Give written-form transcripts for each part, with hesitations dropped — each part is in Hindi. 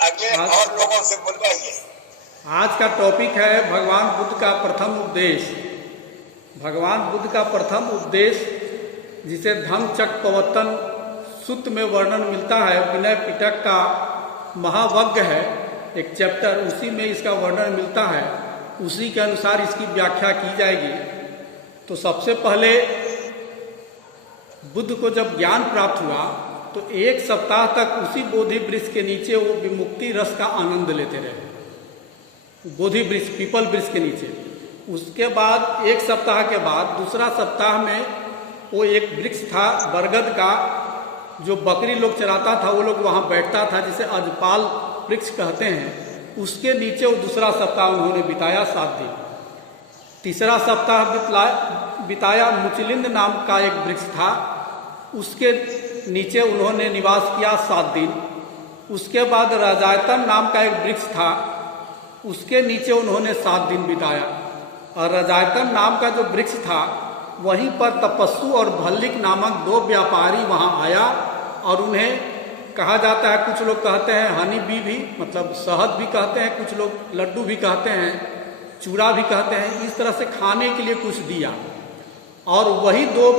आगे और लोगों से बुलवाइए। आज का टॉपिक है भगवान बुद्ध का प्रथम उपदेश। भगवान बुद्ध का प्रथम उपदेश, जिसे धम्मचक्र प्रवर्तन सूत्र में वर्णन मिलता है, विनय पिटक का महावज्ञ है एक चैप्टर, उसी में इसका वर्णन मिलता है। उसी के अनुसार इसकी व्याख्या की जाएगी। तो सबसे पहले बुद्ध को जब ज्ञान प्राप्त हुआ तो 1 सप्ताह तक उसी बोधि वृक्ष के नीचे वो विमुक्ति रस का आनंद लेते रहे, बोधि वृक्ष, पीपल वृक्ष के नीचे। उसके बाद 1 सप्ताह के बाद दूसरा सप्ताह में वो एक वृक्ष था बरगद का, जो बकरी लोग चराता था, वो लोग वहाँ बैठता था, जिसे अजपाल वृक्ष कहते हैं। उसके नीचे वो दूसरा सप्ताह उन्होंने बिताया 7 दिन। तीसरा सप्ताह बिताया मुचलिंद नाम का एक वृक्ष था, उसके नीचे उन्होंने निवास किया 7 दिन। उसके बाद राजायतन नाम का एक वृक्ष था, उसके नीचे उन्होंने 7 दिन बिताया। और राजायतन नाम का जो वृक्ष था, वहीं पर तपस्सु और भल्लिक नामक 2 व्यापारी वहाँ आया और उन्हें कहा जाता है, कुछ लोग कहते हैं हनी बी भी, मतलब शहद भी कहते हैं, कुछ लोग लड्डू भी कहते हैं, चूड़ा भी कहते हैं, इस तरह से खाने के लिए कुछ दिया। और वही 2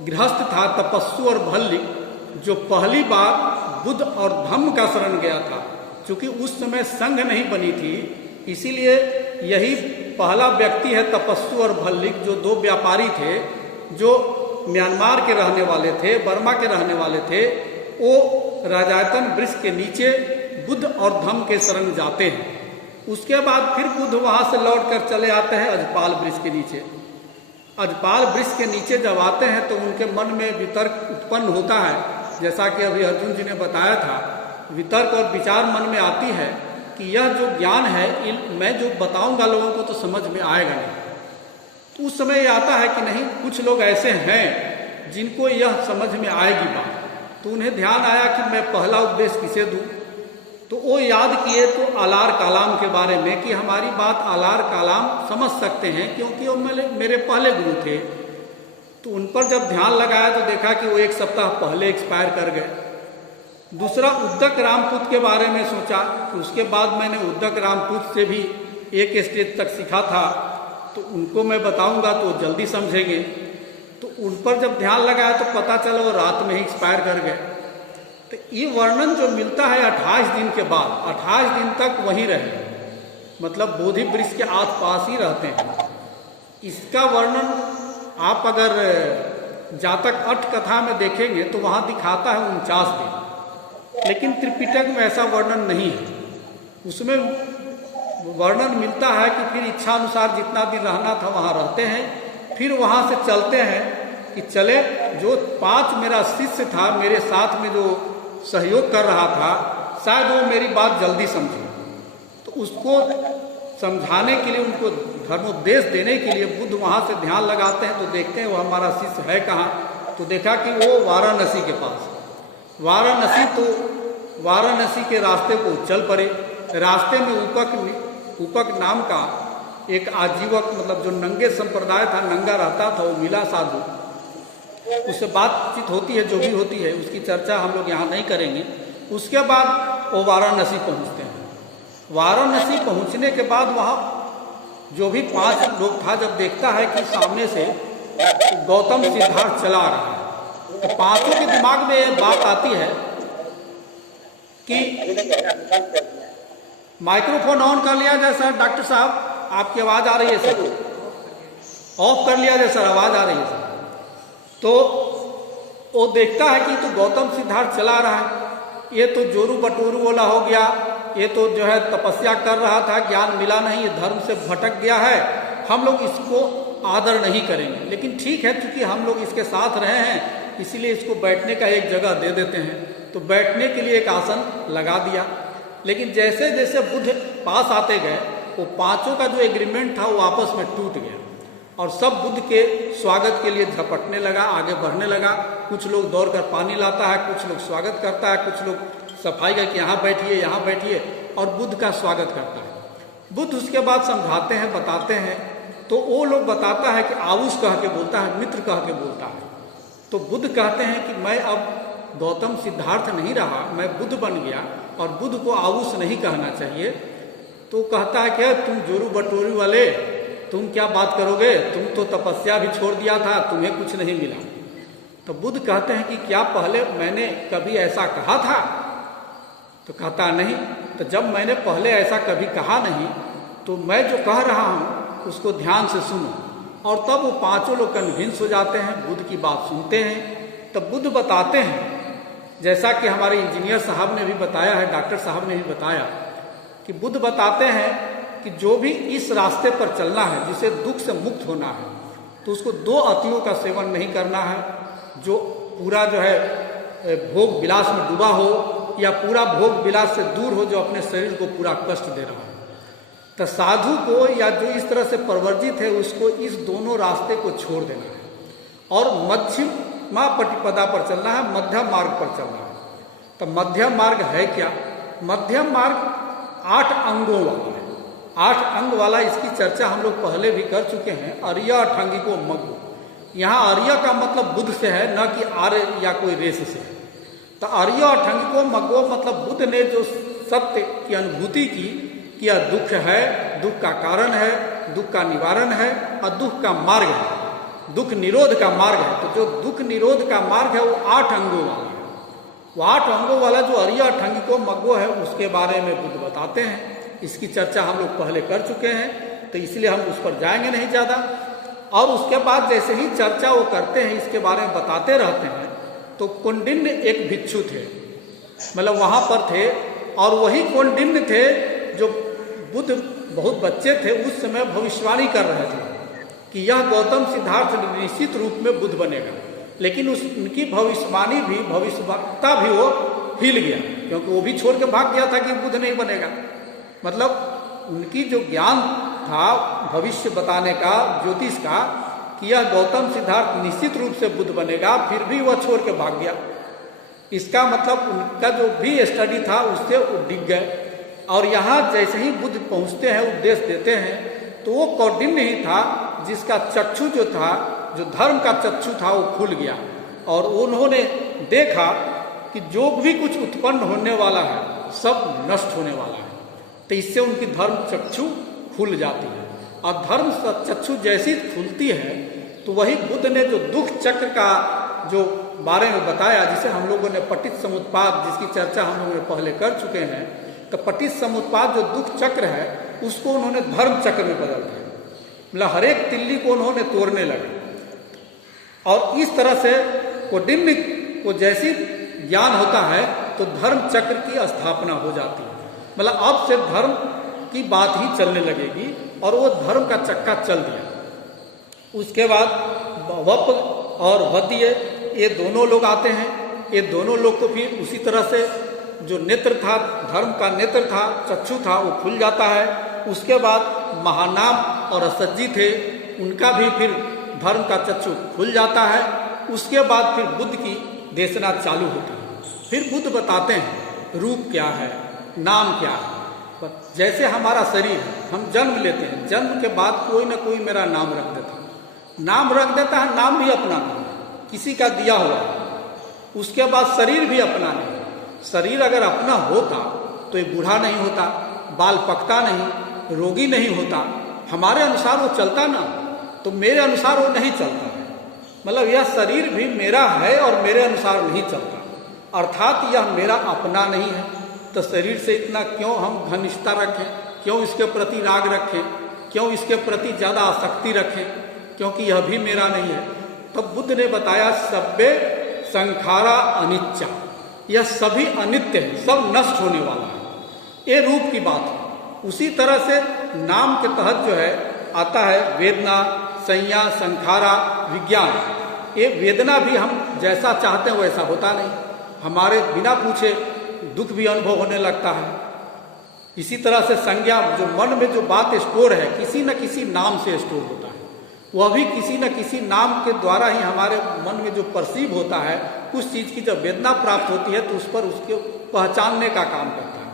गृहस्थ था, तपस्सु और भल्लिक, जो पहली बार बुद्ध और धम्म का शरण गया था। क्योंकि उस समय संघ नहीं बनी थी, इसीलिए यही पहला व्यक्ति है तपस्सु और भल्लिक, जो 2 व्यापारी थे, जो म्यांमार के रहने वाले थे, बर्मा के रहने वाले थे। वो राजायतन वृक्ष के नीचे बुद्ध और धम्म के शरण जाते हैं। उसके बाद फिर बुद्ध वहाँ से लौट कर चले आते हैं अजपाल वृक्ष के नीचे। अजपाल वृक्ष के नीचे जब आते हैं तो उनके मन में वितर्क उत्पन्न होता है, जैसा कि अभी अर्जुन जी ने बताया था। वितर्क और विचार मन में आती है कि यह जो ज्ञान है, मैं जो बताऊंगा लोगों को तो समझ में आएगा नहीं। तो उस समय ये आता है कि नहीं, कुछ लोग ऐसे हैं जिनको यह समझ में आएगी बात। तो उन्हें ध्यान आया कि मैं पहला उपदेश किसे दूं। तो वो याद किए तो आलार कालाम के बारे में, कि हमारी बात आलार कालाम समझ सकते हैं क्योंकि वो मेरे पहले गुरु थे। तो उन पर जब ध्यान लगाया तो देखा कि वो 1 सप्ताह पहले एक्सपायर कर गए। दूसरा उद्दक रामपूत के बारे में सोचा, तो उसके बाद मैंने उद्दक रामपूत से भी एक स्टेज तक सीखा था, तो उनको मैं बताऊंगा तो जल्दी समझेंगे। तो उन पर जब ध्यान लगाया तो पता चला वो रात में ही एक्सपायर कर गए। तो ये वर्णन जो मिलता है 28 दिन के बाद, 28 दिन तक वहीं रहे, मतलब बोधि वृक्ष के आसपास ही रहते हैं। इसका वर्णन आप अगर जातक 8 कथा में देखेंगे तो वहाँ दिखाता है 49 दिन, लेकिन त्रिपिटक में ऐसा वर्णन नहीं है। उसमें वर्णन मिलता है कि फिर इच्छा अनुसार जितना दिन रहना था वहाँ रहते हैं, फिर वहाँ से चलते हैं कि चले। जो 5 मेरा शिष्य था, मेरे साथ में जो सहयोग कर रहा था, शायद वो मेरी बात जल्दी समझे, तो उसको समझाने के लिए, उनको धर्मोपदेश देने के लिए बुद्ध वहाँ से ध्यान लगाते हैं। तो देखते हैं वो हमारा शिष्य है कहाँ। तो देखा कि वो वाराणसी के पास, वाराणसी के रास्ते को चल पड़े। रास्ते में उपक नाम का एक आजीवक, मतलब जो नंगे संप्रदाय था, नंगा रहता था, वो मिला साधु। उससे बातचीत होती है, जो भी होती है उसकी चर्चा हम लोग यहाँ नहीं करेंगे। उसके बाद वो वाराणसी पहुँचते हैं। वाराणसी पहुँचने के बाद वहाँ जो भी 5 लोग था, जब देखता है कि सामने से गौतम सिद्धार्थ चला आ रहा है, तो 5 के दिमाग में ये बात आती है कि माइक्रोफोन ऑन कर लिया जाए सर, डॉक्टर साहब आपकी आवाज़ आ रही है सर, ऑफ कर लिया जाए सर, आवाज़ आ रही है सर। तो वो देखता है कि तो गौतम सिद्धार्थ चला रहा है, ये तो जोरू बटोरू वाला हो गया, ये तो जो है तपस्या कर रहा था, ज्ञान मिला नहीं, ये धर्म से भटक गया है, हम लोग इसको आदर नहीं करेंगे। लेकिन ठीक है, क्योंकि हम लोग इसके साथ रहे हैं, इसीलिए इसको बैठने का एक जगह दे देते हैं। तो बैठने के लिए एक आसन लगा दिया। लेकिन जैसे जैसे बुद्ध पास आते गए, वो 5 का जो एग्रीमेंट था वो आपस में टूट गया और सब बुद्ध के स्वागत के लिए झपटने लगा, आगे बढ़ने लगा। कुछ लोग दौड़कर पानी लाता है, कुछ लोग स्वागत करता है, कुछ लोग सफाई का कि यहाँ बैठिए, यहाँ बैठिए, और बुद्ध का स्वागत करता है। बुद्ध उसके बाद समझाते हैं, बताते हैं, तो वो लोग बताता है कि आउस कह के बोलता है, मित्र कह के बोलता है। तो बुद्ध कहते हैं कि मैं अब गौतम सिद्धार्थ नहीं रहा, मैं बुद्ध बन गया और बुद्ध को आउस नहीं कहना चाहिए, तो कहता है कि तुम जोरू बटोरी वाले, तुम क्या बात करोगे, तुम तो तपस्या भी छोड़ दिया था, तुम्हें कुछ नहीं मिला। तो बुद्ध कहते हैं कि क्या पहले मैंने कभी ऐसा कहा था? तो कहता नहीं। तो जब मैंने पहले ऐसा कभी कहा नहीं, तो मैं जो कह रहा हूँ उसको ध्यान से सुनो। और तब वो पांचों लोग कन्विंस हो जाते हैं, बुद्ध की बात सुनते हैं। तब बुद्ध बताते हैं, जैसा कि हमारे इंजीनियर साहब ने भी बताया है, डॉक्टर साहब ने भी बताया, कि बुद्ध बताते हैं कि जो भी इस रास्ते पर चलना है, जिसे दुख से मुक्त होना है, तो उसको दो अतियों का सेवन नहीं करना है। जो पूरा जो है भोग विलास में डूबा हो, या पूरा भोग विलास से दूर हो, जो अपने शरीर को पूरा कष्ट दे रहा है। तो साधु को या जो इस तरह से प्रवर्जित है, उसको इस दोनों रास्ते को छोड़ देना है और मध्यमा प्रतिपदा पर चलना है, मध्यम मार्ग पर चलना है। तो मध्यम मार्ग है क्या? मध्यम मार्ग 8 अंगों वाला है। 8 अंग वाला, इसकी चर्चा हम लोग पहले भी कर चुके हैं। आर्य अठांगिको मग्गो, यहाँ आर्य का मतलब बुद्ध से है, न कि आर्य या कोई रेस से है। तो आर्य अठांगिको मग्गो मतलब बुद्ध ने जो सत्य की अनुभूति की कि यह दुख है, दुख का कारण है, दुख का निवारण है और दुख का मार्ग है, दुख निरोध का मार्ग है। तो जो दुख निरोध का मार्ग है वो 8 अंगों वाला है। वो 8 अंगों वाला जो आर्य अठांगिको मग्गो है, उसके बारे में बुद्ध बताते हैं। इसकी चर्चा हम लोग पहले कर चुके हैं, तो इसलिए हम उस पर जाएंगे नहीं ज़्यादा। और उसके बाद जैसे ही चर्चा वो करते हैं, इसके बारे में बताते रहते हैं, तो कौंडिन्य एक भिक्षु थे, मतलब वहाँ पर थे, और वही कौंडिन्य थे जो बुद्ध बहुत बच्चे थे उस समय भविष्यवाणी कर रहे थे कि यह गौतम सिद्धार्थ निश्चित रूप में बुद्ध बनेगा। लेकिन उनकी भविष्यवाणी भी, भविष्यवक्ता भी वो हिल गया, क्योंकि वो भी छोड़ के भाग गया था कि बुद्ध नहीं बनेगा। मतलब उनकी जो ज्ञान था भविष्य बताने का, ज्योतिष का, कि यह गौतम सिद्धार्थ निश्चित रूप से बुद्ध बनेगा, फिर भी वह छोड़ के भाग गया। इसका मतलब उनका जो भी स्टडी था उससे वो डिग गए। और यहाँ जैसे ही बुद्ध पहुँचते हैं, उपदेश देते हैं, तो वो कौंडिन्य ही था जिसका चक्षु जो था, जो धर्म का चक्षु था, वो खुल गया। और उन्होंने देखा कि जो भी कुछ उत्पन्न होने वाला है सब नष्ट होने वाला है। तो इससे उनकी धर्म चक्षु खुल जाती है। और धर्म चक्षु जैसी खुलती है, तो वही बुद्ध ने जो दुख चक्र का जो बारे में बताया, जिसे हम लोगों ने पटित समुत्पाद, जिसकी चर्चा हम लोगों ने पहले कर चुके हैं, तो पटित समुत्पाद जो दुख चक्र है उसको उन्होंने धर्म चक्र में बदल दिया। मतलब हर एक तिल्ली को उन्होंने तोड़ने लगे। और इस तरह से कौंडिन्य को जैसी ज्ञान होता है तो धर्म चक्र की स्थापना हो जाती है। मतलब अब से धर्म की बात ही चलने लगेगी, और वो धर्म का चक्का चल दिया। उसके बाद वप और वद्य, ये दोनों लोग आते हैं। ये दोनों लोग को फिर उसी तरह से जो नेत्र था, धर्म का नेत्र था, चक्षु था, वो खुल जाता है। उसके बाद महानाम और असज्जी थे, उनका भी फिर धर्म का चक्षु खुल जाता है। उसके बाद फिर बुद्ध की देशना चालू होती है। फिर बुद्ध बताते हैं रूप क्या है, नाम क्या है। जैसे हमारा शरीर है, हम जन्म लेते हैं, जन्म के बाद कोई ना कोई मेरा नाम रख देता है, नाम रख देता है, नाम भी अपना नहीं है, किसी का दिया हुआ है। उसके बाद शरीर भी अपना नहीं है। शरीर अगर अपना होता तो ये बूढ़ा नहीं होता, बाल पकता नहीं, रोगी नहीं होता, हमारे अनुसार वो चलता ना, तो मेरे अनुसार वो नहीं चलता है। मतलब यह शरीर भी मेरा है और मेरे अनुसार नहीं चलता, अर्थात यह मेरा अपना नहीं है। तो शरीर से इतना क्यों हम घनिष्ठता रखें, क्यों इसके प्रति राग रखें, क्यों इसके प्रति ज़्यादा आसक्ति रखें, क्योंकि यह भी मेरा नहीं है। तब बुद्ध ने बताया सब्बे संखारा अनिच्चा, यह सभी अनित्य है, सब नष्ट होने वाला है। ये रूप की बात है। उसी तरह से नाम के तहत जो है आता है वेदना, संज्ञा, संखारा, विज्ञान। ये वेदना भी हम जैसा चाहते हैं वैसा होता नहीं, हमारे बिना पूछे दुख भी अनुभव होने लगता है। इसी तरह से संज्ञा, जो मन में जो बात स्टोर है, किसी न किसी नाम से स्टोर होता है, वह भी किसी न किसी नाम के द्वारा ही हमारे मन में जो परसीव होता है, उस चीज़ की जब वेदना प्राप्त होती है तो उस पर उसको पहचानने का काम करता है।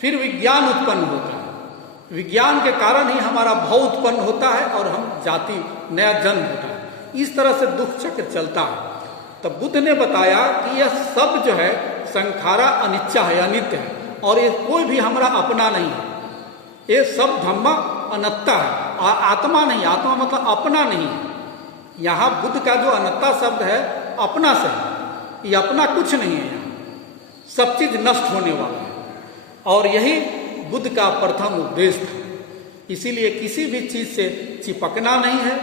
फिर विज्ञान उत्पन्न होता है, विज्ञान के कारण ही हमारा भाव उत्पन्न होता है और हम जाति, नया जन्म होता है। इस तरह से दुख चक्र चलता है। तब बुद्ध ने बताया कि यह सब जो है संखारा अनिच्छा है, अनित्य है, और ये कोई भी हमारा अपना नहीं है। ये सब धम्मा अनत्ता है, आत्मा नहीं, आत्मा मतलब अपना नहीं है। यहाँ बुद्ध का जो अनत्ता शब्द है अपना से है, ये अपना कुछ नहीं है। यहाँ सब चीज नष्ट होने वाला है, और यही बुद्ध का प्रथम उपदेश था। इसीलिए किसी भी चीज से चिपकना नहीं है।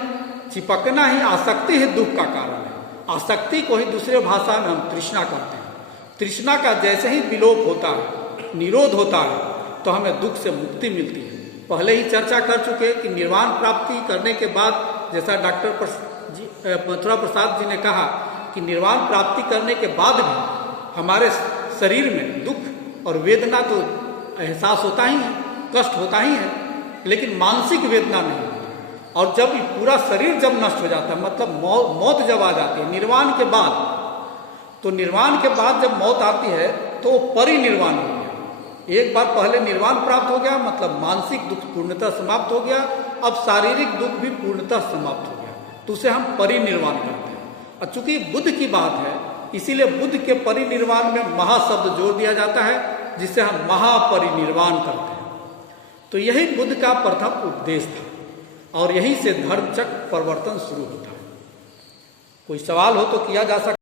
चिपकना ही आसक्ति ही दुख का कारण है। आसक्ति को ही दूसरे भाषा में हम तृष्णा कहते हैं। तृष्णा का जैसे ही विलोप होता है, निरोध होता है, तो हमें दुख से मुक्ति मिलती है। पहले ही चर्चा कर चुके कि निर्वाण प्राप्ति करने के बाद, जैसा डॉक्टर मथुरा प्रसाद जी ने कहा कि निर्वाण प्राप्ति करने के बाद भी हमारे शरीर में दुख और वेदना तो एहसास होता ही है, कष्ट होता ही है, लेकिन मानसिक वेदना नहीं होती। और जब पूरा शरीर जब नष्ट हो जाता है, मतलब मौत जब आ जाती है निर्वाण के बाद, तो निर्वाण के बाद जब मौत आती है तो वो परिनिर्वाण हो गया। एक बार पहले निर्वाण प्राप्त हो गया, मतलब मानसिक दुख पूर्णतः समाप्त हो गया, अब शारीरिक दुख भी पूर्णतः समाप्त हो गया, तो उसे हम परिनिर्वाण कहते हैं। और चूंकि बुद्ध की बात है, इसीलिए बुद्ध के परिनिर्वाण में महाशब्द जोड़ दिया जाता है, जिसे हम महापरिनिर्वाण करते हैं। तो यही बुद्ध का प्रथम उपदेश था, और यहीं से धर्म चक्र परिवर्तन शुरू होता है। कोई सवाल हो तो किया जा सकता है।